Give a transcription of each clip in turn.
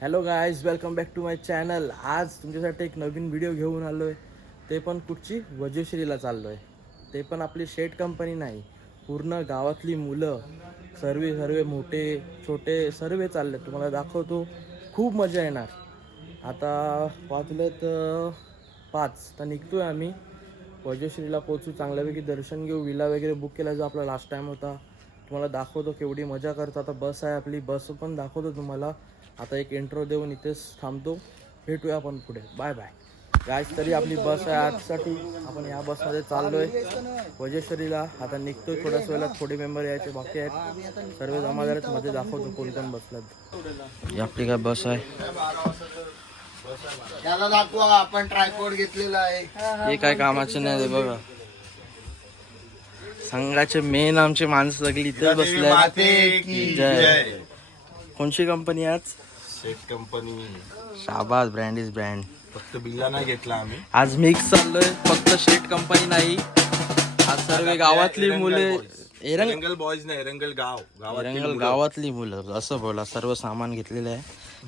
Hello guys, welcome back to my channel. आज तुमच्यासाठी एक नवीन व्हिडिओ घेऊन आलो आहे. ते पण कुठची वज्रश्रीला चाललो आहे. ते पण आपली शेट कंपनी नाही, पूर्ण गावातली मुलं सर्व मोठे छोटे सर्व चालले. तुम्हाला दाखवतो, खूप मजा येणार. आता वाजलेत 5 तर निघतोय आम्ही. वज्रश्रीला पोचू, चांगल्यापैकी दर्शन घेऊ. विला वगैरे बुक केला जो आपला लास्ट टाईम होता. तुम्हाला दाखवतो केवढी मजा करतो. आता बस आहे आपली, बस पण दाखवतो तुम्हाला. आता एक इंट्रो देऊन इथेच थांबतो. भेटूया आपण पुढे. Bye bye guys. तरी आपली बस आहे आजसाठी. आपण या बसमध्ये चाललोय वज्रेश्वरीला. आता निघतोय थोड्याच वेळात. थोडे मेंबर यायचे बाकी आहेत. सर्व जमा झालेत. मध्ये दाखवतो कोण कोण बसलात. ही आपली काय बस आहे. त्याला दाखवा, आपण ट्रायपॉड घेतलेला आहे. हे काय कामाचे नाही बघा. संघाचे मेन आमचे माणसं सगळी इथे बसले. कोणची कंपनी आज? शेट कंपनी. शाबास, ब्रँड इज ब्रँड. फक्त बिल्ला नाही घेतला आम्ही. आज मिक्स चाललोय, फक्त शेट कंपनी नाही. आज सर्व गावातली मुले, एरंगल बॉयज नाही, एरंगल गावातली मुलं असं बोला. सर्व सामान घेतलेलं आहे.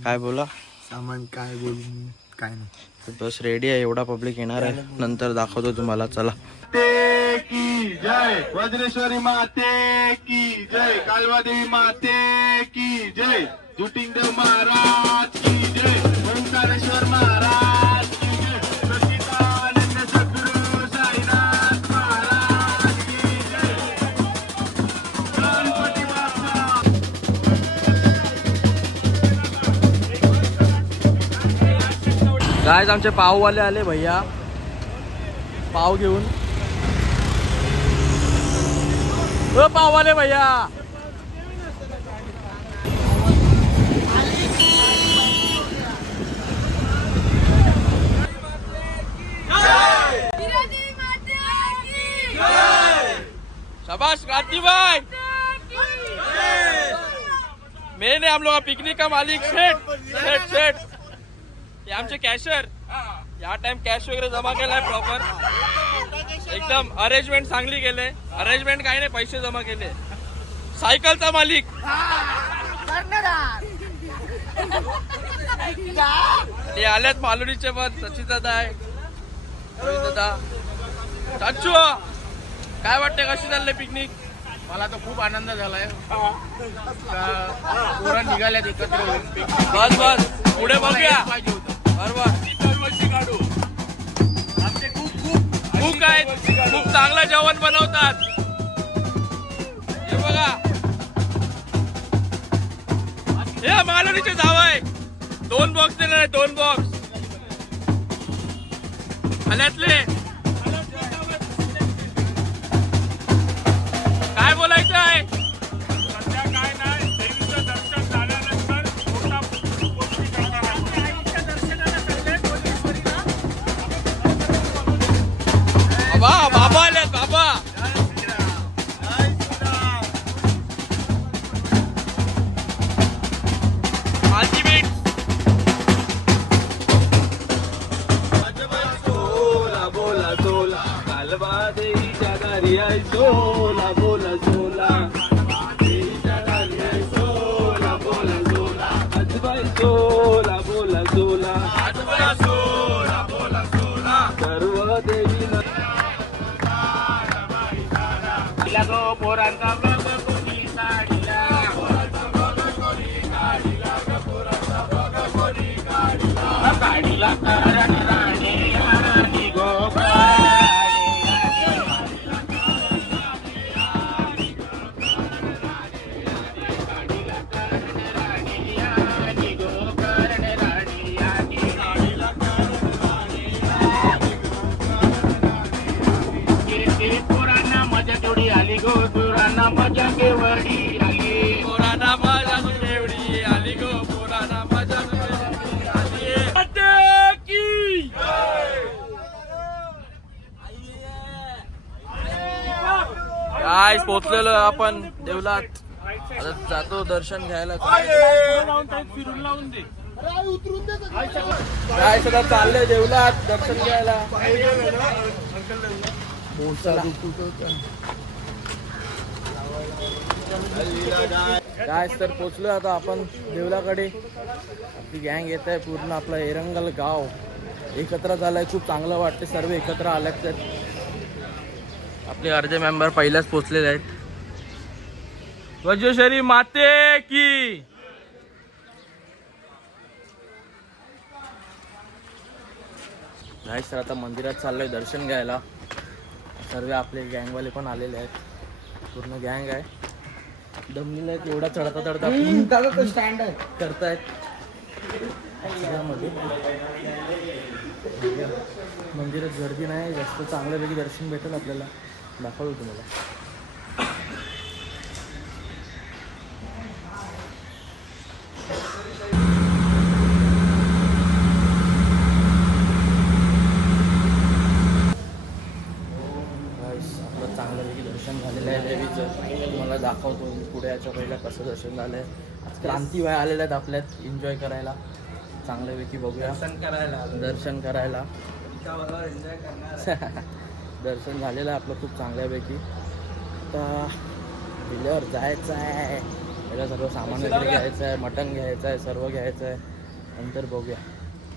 काय बोला? सामान काय बोलू, काय नाही. बस रेडी आहे. एवढा पब्लिक येणार आहे, नंतर दाखवतो तुम्हाला. चला. माते की जय, वज्रेश्वरी माते की जय, कालवादेवी माते की जय, जुटिंगदेव महाराज की जय, ओंकारेश्वर महाराज की जय, सच्चिदानंद सद्गुरु साईनाथ महाराज की जय, गणपती बाप्पा. गायज आमचे पाववाले आले भैया, पाव घेऊन. पाववाले भैया, शाबाश क्रांति भाई. मेन है हम लोग का पिकनिक का मालिक सेठ सेठ सेठ. ये आमचे कॅशर. या टाइम कॅश वगैरे जमा केलाय प्रॉपर. एकदम अरेंजमेंट चांगली केले. अरेंजमेंट काही नाही, पैसे जमा केले. सायकलचा मालिक. ते आल्यात मालुरीचे पण. सचिन दादा आहे, दादा. चाचू, काय वाटते, कशी चालले पिकनिक? मला तर खूप आनंद झालाय. पोरं निघाल्यात एकत्र होऊन. बस बस, पुढे बघूया. पाहिजे होतं. बरोबर. खूप काय, खूप चांगलं जेवण बनवतात. हे बघा, हे मालवणीचे जाव आहे. 2 बॉक्स दिले नाही, 2 बॉक्स आल्यातले. काय बोलायचं आहे? सध्या काय नाही, देवीचं दर्शन झाल्यानंतर मोठा गोष्टी करणार आहे. आईच्या दर्शनाला चाललंय वज्रेश्वरीला. बाबा आल्यात, बाबा. सोला बोला सोला, देवीच्या दारी आहे सोला बोला सोला, आजबाई सोला बोला सोला, आजबाई सोला बोला सोला, सर्व देवीला गो पोरांचा बघ कोणी साडीला, गाडीला कारण राणे आणि गोपाळ. मजा केवडी आली, पोरांना मजा केवढी आली गो, पोरांना मजा आली. काय पोचलेलो आपण देवलात. आता जातो दर्शन घ्यायला. फिरून लावून दे. काय सगळं चाललंय देवलात दर्शन घ्यायला. मोठा काय तर पोचलो आता आपण देवलाकडे. आपली गँग येत आहे पूर्ण. आपला एरंगल गाव एकत्र झालंय. खूप चांगलं वाटते सर्व एकत्र आल्यात. तर आपले अर्धे मेंबर पहिल्याच पोचलेले आहेत. वज्रेश्वरी माते की नाही सर. आता मंदिरात चाललोय दर्शन घ्यायला. सर्व आपले गँगवाले पण आलेले आहेत. पूर्ण गँग आहे. दमलेले आहेत. एवढा चढता चढता स्टँड आहे करतायत. मध्ये मंदिरात गर्दी नाही जास्त. चांगल्यापैकी दर्शन भेटेल आपल्याला. दाखवतो तुम्हाला. आपलं चांगल्यापैकी दर्शन झालेलं आहे देवीचं. तुम्हाला दाखवतो पुढे. याच्या पहिला कसं दर्शन झालं आहे. आज क्रांतीबाई आलेल्या आहेत आपल्यात एन्जॉय करायला. चांगल्यापैकी बघूया. दर्शन करायला दर्शन झालेलं आहे आपलं खूप चांगल्यापैकी. आता दिल्यावर जायचं आहे. पहिला सर्व सामान वगैरे घ्यायचं आहे. मटण घ्यायचं आहे. सर्व घ्यायचं आहे. नंतर बघूया.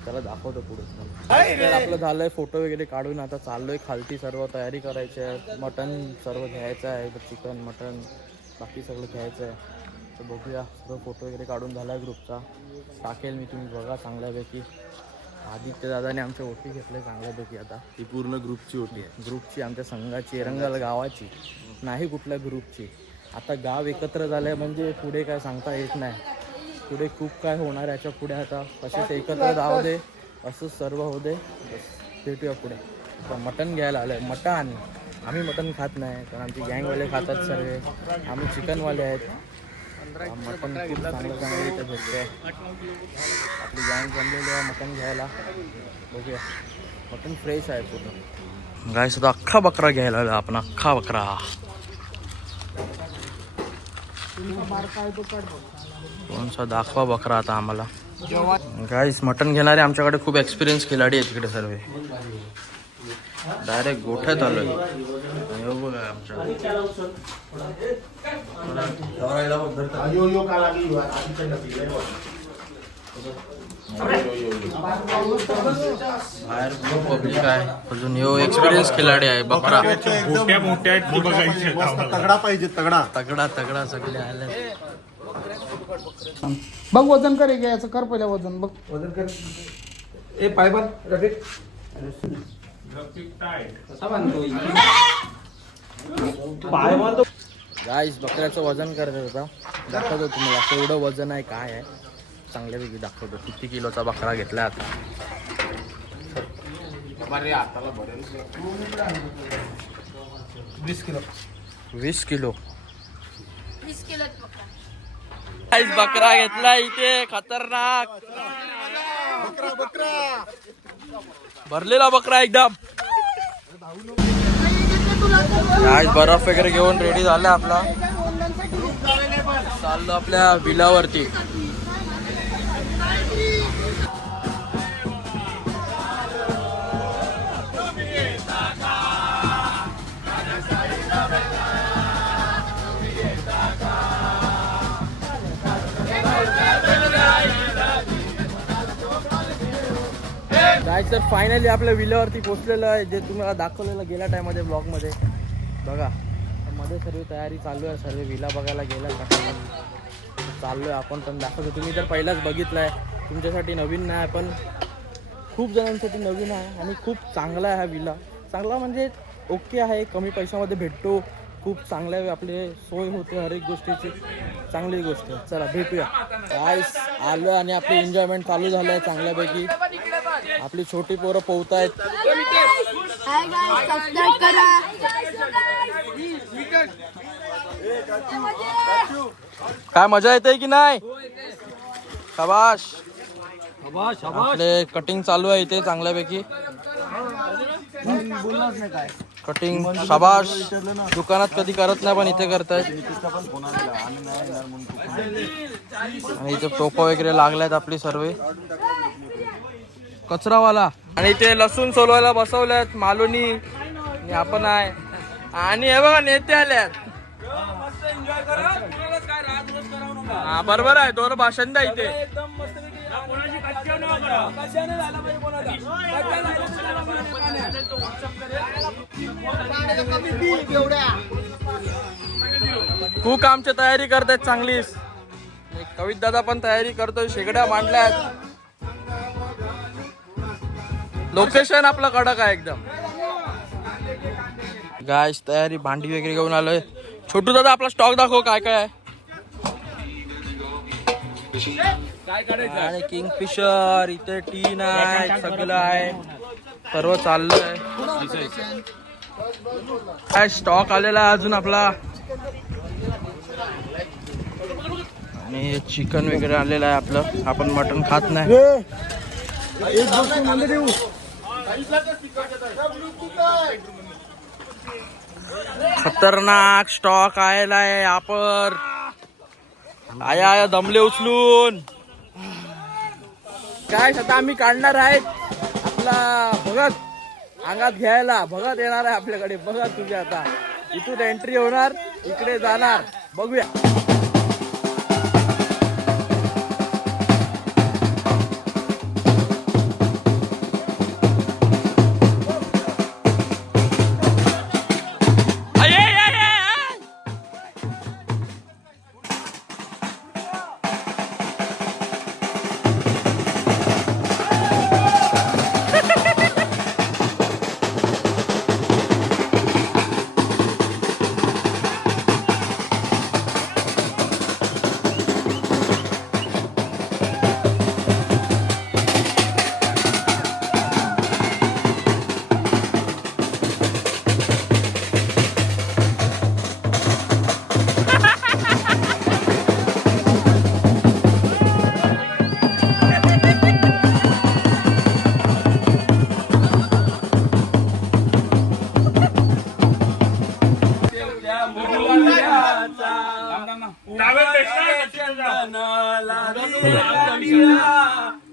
त्याला दाखवतो पुढे. तर आपलं झालंय फोटो वगैरे काढून. आता चाललोय खालती. सर्व तयारी करायची आहे. मटण सर्व घ्यायचं आहे. चिकन मटण बाकी सगळं घ्यायचं आहे. तर बघूया. सर्व फोटो वगैरे काढून झाला आहे ग्रुपचा. टाकेल मी. तुम्ही बघा चांगल्यापैकी. आदित्य दादाने आमच्या ओटी घेतली चांगल्यापैकी. आता ही पूर्ण ग्रुपची ओटी आहे. ग्रुपची आमच्या संघाची एरंगल गावाची नाही कुठल्या ग्रुपची. आता गाव एकत्र झालंय म्हणजे पुढे काय सांगता येत नाही. पुढे खूप काय होणार याच्या पुढे. आता असेच एकत्र राहू दे. असंच सर्व होऊ दे. भेटूया पुढे. आता मटण घ्यायला आलं आहे. मटण आम्ही मटण खात नाही कारण आमची गँगवाले खातात सर्व. आम्ही चिकनवाले आहेत. मटण खूप चांगलं चांगलं इथे भेटते. आपली गँग जमलेली आहे मटण घ्यायला. बघूया. मटण फ्रेश आहे पूर्ण. गाय सुद्धा अख्खा बकरा घ्यायला आला आपण. अख्खा बकरा. कोणसा दाखवा बकरा आता आम्हाला. गाईस मटण घेणारे आमच्याकडे खूप एक्सपिरियन्स खिलाडी आहे तिकडे सर्व. डायरेक्ट गोठ्यात आलोय. बघा आमच्या बाहेर खूप पब्लिक आहे. अजून यो एक्सपिरियन्स खिलाडी आहे. बकरा मोठ्या मोठ्या आहेत, ती बघायची आहेत आम्हाला. तगडा पाहिजे. तगडा तगडा तगडा सगळे आले. बघ वजन कर. घ्यायचं कर पहिलं वजन. बघ वजन कर. ए पायबर रफिक. गाईस बकऱ्याचं वजन करत होता. दाखवतो तुम्हाला केवढं वजन आहे काय आहे. चांगल्यापैकी दाखवतो. किती किलोचा बकरा घेतला आता. 20 किलो. 20 किलो. गाईस बकरा घेतला इथे. खतरनाक भरलेला बकरा एकदम. आज बर्फ वगैरे घेऊन रेडी झाला आपला. चाललो आपल्या बिलावरती. काय तर फायनली आपल्या विल्यावरती पोहोचलेलं आहे. जे तुम्हाला दाखवलेलं गेल्या टाईममध्ये ब्लॉगमध्ये. बघा मध्ये सर्व तयारी चालू आहे. सर्व विला बघायला गेला चाललो आहे आपण पण दाखवतो. तुम्ही तर पहिलाच बघितलं आहे. तुमच्यासाठी नवीन नाही पण खूप जणांसाठी नवीन आहे. आणि खूप चांगला आहे हा विला. चांगला म्हणजे ओके आहे. कमी पैशामध्ये भेटतो. खूप चांगल्या आपले सोय होते हर एक गोष्टीची. चांगली गोष्ट. चला भेटूया. गाईस आलो आणि आपली एन्जॉयमेंट चालू झालं आहे चांगल्यापैकी. आपली छोटी पोरं पोहतायत. काय मजा येते की नाही. शाबाश. आपले कटिंग चालू आहे इथे चांगल्यापैकी. कटिंग शाबाश. दुकानात कधी करत नाही पण इथे करतायत. आणि इथे टोपा वगैरे लागल्यात आपली सर्व. कचरावाला आणि इथे लसूण सोलवायला बसवल्यात मालुनी आणि आपण आहे. आणि हे बघा नेते आल्यात. हा बरोबर आहे. दोन भाषण द्या इथे. एकदम मस्त कोणाची कच्च्या न करा. कशाने झाला पाहिजे कोणाचा. कच्च्या झाला खूप आमची तयारी करतायत चांगलीच. कवित दादा पण तयारी करतोय. शेगड्या मांडल्यात. लोकेशन आपलं कडक आहे एकदम. गाइस तयारी भांडी वगैरे घेऊन आलोय. छोटू दादा आपला स्टॉक दाखव काय काय आहे. आणि किंगफिशर इथे टीन आहे सगळं आहे. सर्व चाललंय. काय स्टॉक आलेला आहे अजून आपला. आणि चिकन वगैरे आलेलं आहे आपलं. आपण मटण खात नाही. खतरनाक स्टॉक आलेला आहे यहाँ पर. आया आया दमले उचलून. काय आता आम्ही काढणार आहेत आपला भगत अंगात घ्यायला. भगत येणार आहे आपल्याकडे. बघा तुझे आता इथून एंट्री होणार इकडे जाणार. बघूया.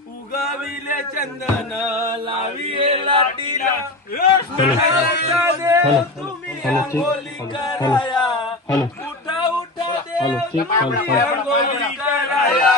उगविले चंदन लाविले लाटीला. तुम्ही आंघोळी कराया. उठा उठा देव तुम्ही आंघोळी कराया.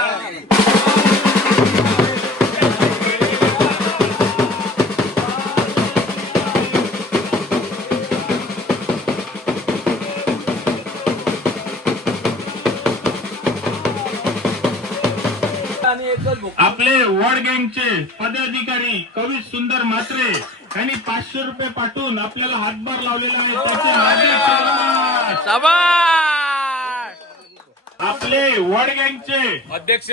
आपले वड गँगचे पदाधिकारी कवी सुंदर म्हात्रे यांनी 500 रुपये पाठवून आपल्याला हातभार लावलेला आहे. त्याचे हार्दिक स्वागत. शाबास. आपले वड गँगचे अध्यक्ष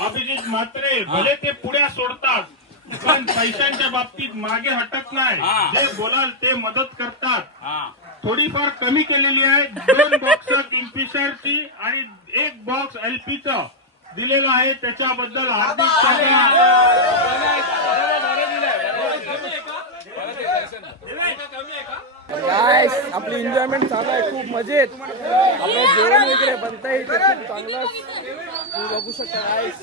अभिजित म्हात्रे भले ते पुढ्या सोडतात पण पैशांच्या बाबतीत मागे हटत नाही. जे बोलाल ते मदत करतात. थोडीफार कमी केलेली आहे. 2 बॉक्स किंगफिशरची आणि 1 बॉक्स एलपीचं दिलेलं आहे. त्याच्याबद्दल हार्दिक स्वागत. गाइस आपली एन्जॉयमेंट चालू आहे. खूप मजेत. आपलं जेवण वगैरे बनतंय इथे खूप चांगलं. तुम्ही बघू शकता गाइस.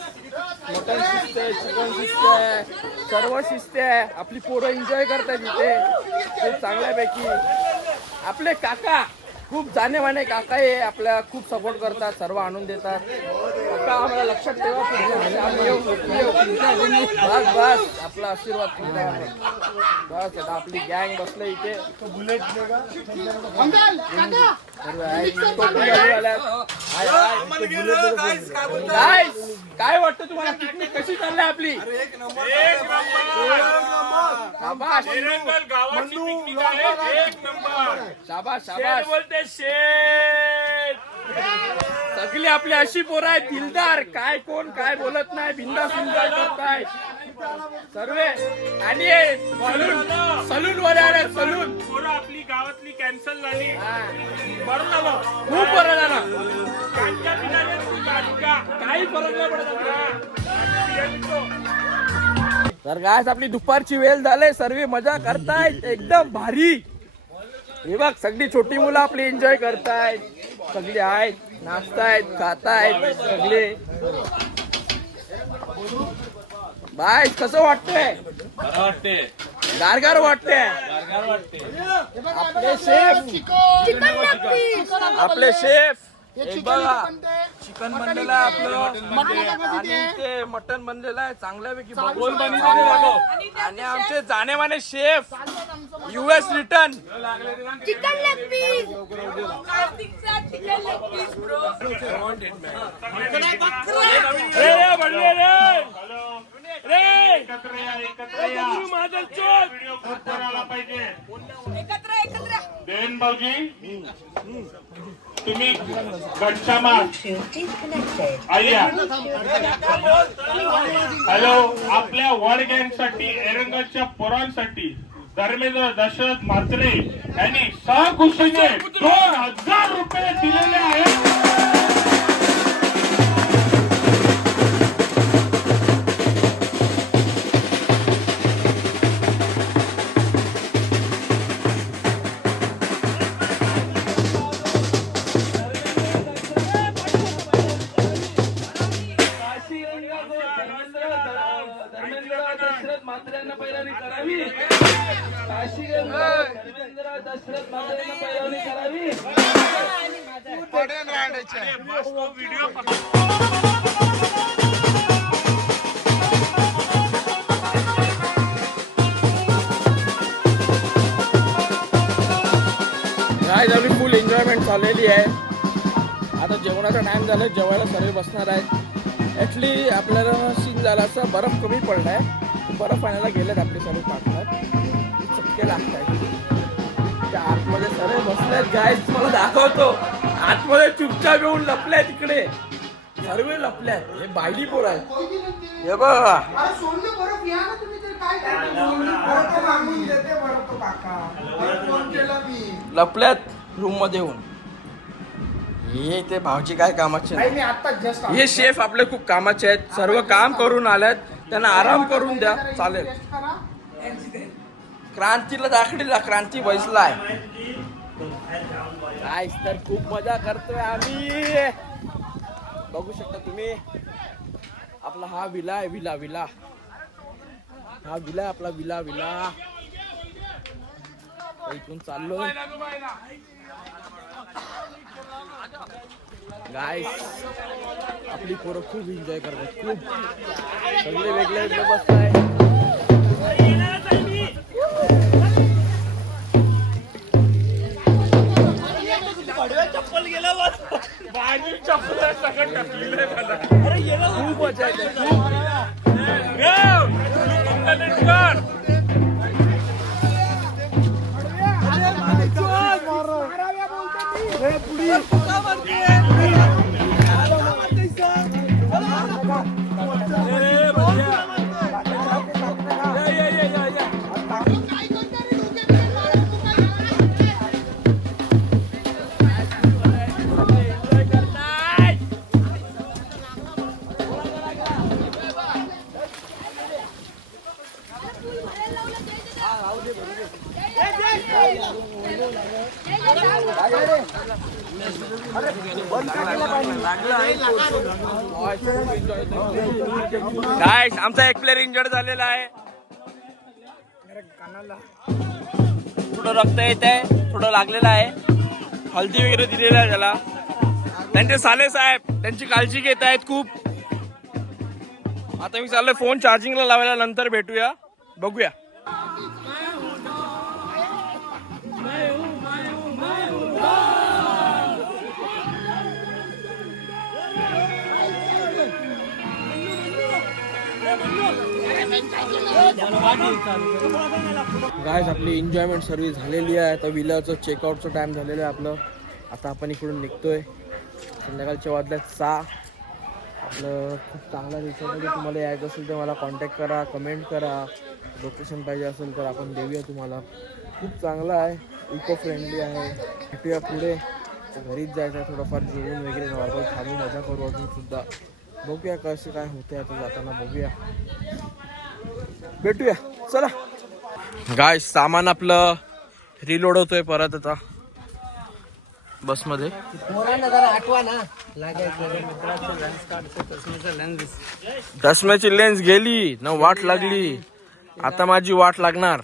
मटन शिजते, चिकन शिजते, सर्व शिजते. आपली पोरं एन्जॉय करतात इथे खूप चांगल्यापैकी. आपले काका खूप जाणेमाने काका आहे. आपल्या खूप सपोर्ट करतात. सर्व आणून देतात. काका आम्हाला लक्षात ठेवा. बस बस आपला आशीर्वाद तुमचा. बस आता आपली गँग बसले इथे. बुलेट काय वाटतं तुम्हाला पिकनिक कशी चालली आपली. शाबाश गावाची पिकनिक आहे. 1 नंबर. शाबाश शाबाश. बोलते शेठ. सगळी आपली अशी पोरं आहेत दिलदार. काय कोण काय बोलत नाही. बिंदास एन्जॉय करताय सर्व. आणि सलून वर आले. सलून पोरं आपली गावातली कॅन्सल झाली. बरं झालं. खूप बरं झालं. गांजा पिणारे गांजा. काही फरक नाही पडत आपल्याला. तर गायस आपली दुपारची वेळ झाली. सर्व मजा करतायत एकदम भारी. हे बघ सगळी छोटी मुलं आपली एन्जॉय करतायत. सगळे आहेत नाचतायत खातायत सगळे. बाय कसं वाटतंय. गारगार वाटतंय. आपले शेफ. आपले शेफ एक बघा चिकन बनलेलं आहे आपलं आणि ते मटन बनलेलं आहे चांगल्यापैकी बघून आणि आमचे जाणेमाने chef US return chicken leg piece कार्तिकचा चिकन लेग पीस ब्रो एकत्र या व्हिडिओ ग्रुपवर आला पाहिजे. एकत्र देन भाऊजी तुम्ही गटशामा आलिया हॅलो. आपल्या वड गँगसाठी एरंगलच्या पोरांसाठी धर्मेंद्र दशरथ म्हात्रे यांनी सहकुशीने 2000 रुपये दिलेले आहेत. काय झाली फुल एन्जॉयमेंट चाललेली आहे. आता जेवणाचा टाइम झाला जेवायला सर्व बसणार आहेत. ॲक्च्युली आपल्याला सीन झाला असं बर्फ कमी पडला आहे. बर्फ आणायला गेलेत आपले सर्व पार्टनर. चटके लागत आहेत त्या आतमध्ये सर्व बसलेत. गाईस मला दाखवतो आतमध्ये चुपचाप येऊन लपल्यात तिकडे सर्व लपल्यात. हे बायडी पोर आहेत हे बघा लपल्यात रूम मध्ये येऊन. हे ते भाऊजी काय कामाचे नाही, मी आता जस्ट हे शेफ आपले खूप कामाचे आहेत. सर्व काम करून आल्यात त्यांना आराम करून द्या चालेल. क्रांतीला दाखडीला क्रांती बसलाय काय तर खूप मजा करतोय आम्ही. बघू शकता तुम्ही आपला हा विला आहे. विला विला हा विला आहे आपला विला विला. इथून चाललोय गाईस. आपली पोरं खूप एन्जॉय करतात खूप. सगळे वेगळे वेगळे बसताय. चप्पल गेला चप्पल खूप मजा काय आमचा एक प्लेअर इंजर्ड झालेला आहे. थोडं रक्त येत आहे थोडं लागलेलं आहे. हल्दी वगैरे दिलेला आहे त्याला. त्यांचे साले साहेब त्यांची काळजी घेत आहेत खूप. आता मी चाललोय फोन चार्जिंगला लावायला. नंतर भेटूया बघूया. गाइस आपली एन्जॉयमेंट सर्व झालेली आहे. आता विलाचं चेकआउटचं टाइम झालेलं आहे आपलं. आता आपण इकडून निघतोय. संध्याकाळच्या वाजल्यात 6. आपलं खूप चांगला रिसॉर्ट आहे. तुम्हाला यायचं असेल तर मला कॉन्टॅक्ट करा कमेंट करा. लोकेशन पाहिजे असेल तर आपण देऊया तुम्हाला. खूप चांगला आहे इको फ्रेंडली आहे. भेटूया पुढे. घरीच जायचं आहे थोडंफार जेवून वगैरे नॉर्मल खाली मजा करू अजून सुद्धा. बघूया कसं काय होते आता जाताना बघूया भेटूया चला. गाइस सामान आपलं रिलोड होतोय परत आता बसमध्ये. चष्म्याची लेन्स गेली न वाट लागली. आता माझी वाट लागणार.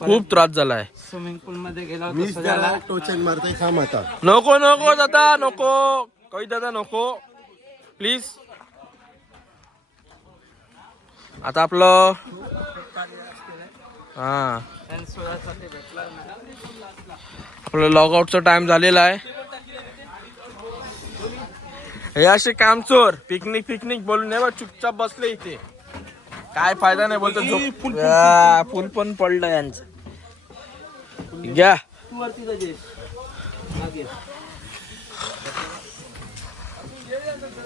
खूप त्रास झालाय. स्विमिंग पूल मध्ये गेला टोचन मारताय थांब आता. नको नको दादा नको. काही दादा नको प्लीज. आता आपलं हा आपलं लॉगआउटचा टाइम झालेला आहे. हे असे कामचोर पिकनिक बोलून नाही बा चुपचाप बसले इथे. काय फायदा नाही बोलतो. फुल पण पडलं यांचं. घ्या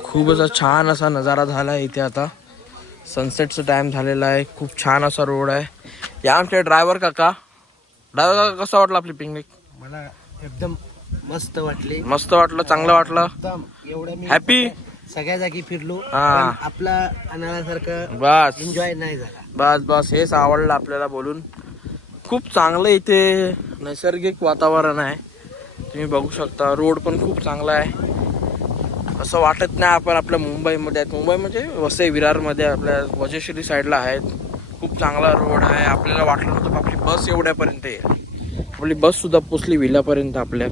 खूप असा छान असा नजारा झाला आहे इथे. आता सनसेटचा टाइम झालेला आहे. खूप छान असा रोड आहे. या आमचे ड्रायव्हर काका कसा वाटला आपली पिकनिक? मला एकदम मस्त वाटली. मस्त वाटलं, चांगलं वाटलं, एकदम एवढं मी हॅपी. सगळ्या जागी फिरलो. हा. पण आपला अनालासारखं बस एन्जॉय नाही झाला. बस हेच आवडलं आपल्याला बोलून. खूप चांगलं इथे नैसर्गिक वातावरण आहे. तुम्ही बघू शकता. रोड पण खूप चांगला आहे. असं वाटत नाही आपण आपल्या मुंबईमध्ये आहेत. मुंबई म्हणजे वसई विरारमध्ये आपल्या वजेश्री साईडला आहेत. खूप चांगला रोड आहे. आपल्याला वाटलं नव्हतं आपली बस एवढ्यापर्यंत येईल. आपली बस सुद्धा पोचली विल्यापर्यंत आपल्या.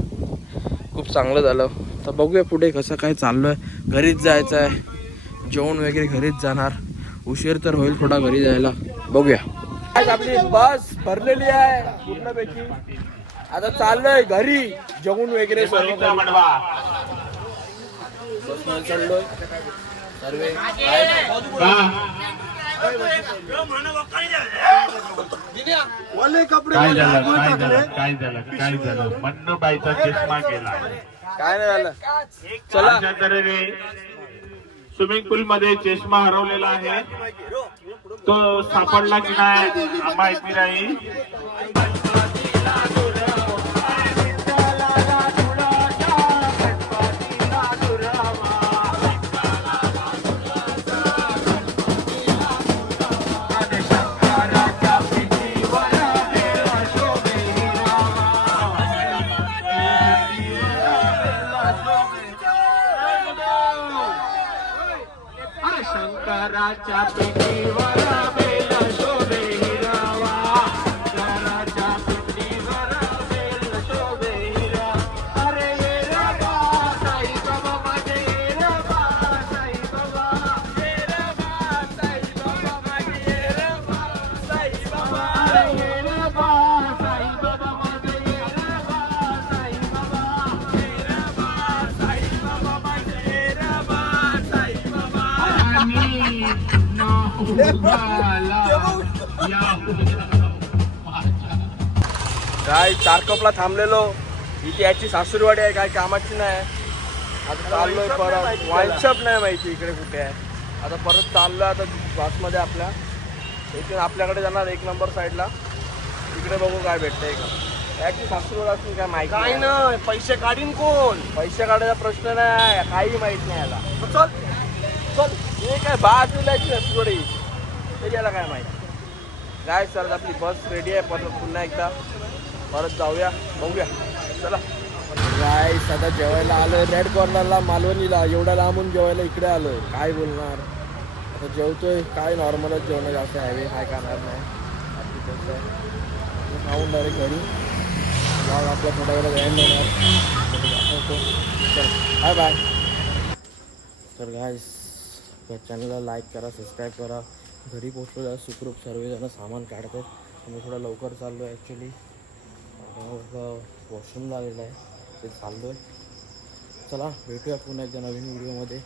खूप चांगलं झालं. तर बघूया पुढे कसं काय चाललं आहे. घरीच जायचं आहे. जेवण वगैरे घरीच जाणार. उशीर तर होईल थोडा घरी जायला. बघूया. आपली बस भरलेली आहे पूर्णपैकी. आता चाललोय घरी. जेवण वगैरे सर्व चढलोय सर्व. काय झालं मन्नूबाईचा चष्मा गेला. काय नाही झालं. चला अशा तऱ्हेने स्विमिंग पूल मध्ये चष्मा हरवलेला आहे. तो सापडला की नाही माहिती नाही. शंकराच्या पिंडीवर बेल शोभे हिरावा. शंकराच्या पिंडीवर बेल शोभे हिरा. अरे ये रे बा साई बाबा माझे ये रे बा साई बाबा. ये रे बा साई बाबा माझे ये रे बा साई बाबा. अरे ये रे बा साई बाबा माझे ये रे बा साई बाबा. ये रे बा साई बाबा माझे ये रे बा साई बाबा. काय चारकपला थांबलेलो. इथे याची सासूरवाडी आहे. काय कामाची नाही. आता चाललोय परत. वाईनशॉप नाही माहिती इकडे कुठे आहे. आता परत चाललोय आता बसमध्ये आपल्या. इथून आपल्याकडे जाणार 1 नंबर साईडला. तिकडे बघू काय भेटतंय का. याची सासूरवाडी असून काय माहिती काय नाही. पैसे काढीन कोण. पैसे काढायचा प्रश्न नाही. काही माहित नाही याला. चल चल हे काय बाजूला सासूरवाडी ते गेला काय माहिती. काय सर आपली बस रेडी आहे. परत पुन्हा एकदा परत जाऊया बघूया. चला काय सध्या जेवायला आलोय रेड कॉर्नरला मालवणीला. एवढ्या लांबून जेवायला इकडे आलोय. काय बोलणार. आता जेवतोय काय नॉर्मलच जेवण. जास्त हॅवी काय करणार नाही. आपली कसं आहे खाऊन डायरेक्ट घरी जाऊन आपल्या थोड्या वेळा एंड होणार. चल बाय बाय. तर गाईस चॅनलला लाईक करा, सबस्क्राईब करा. घरी पोचलो जा सुखरूप. सर्वजण सामान काढतात. मी थोडा लवकर चाललो आहे ॲक्च्युली. वॉशरूमला आलेलं आहे ते चाललो आहे. चला भेटूया पुन्हा एकदा नवीन व्हिडिओमध्ये.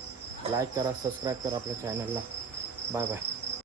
लाईक करा, सबस्क्राईब करा आपल्या चॅनलला. Bye bye.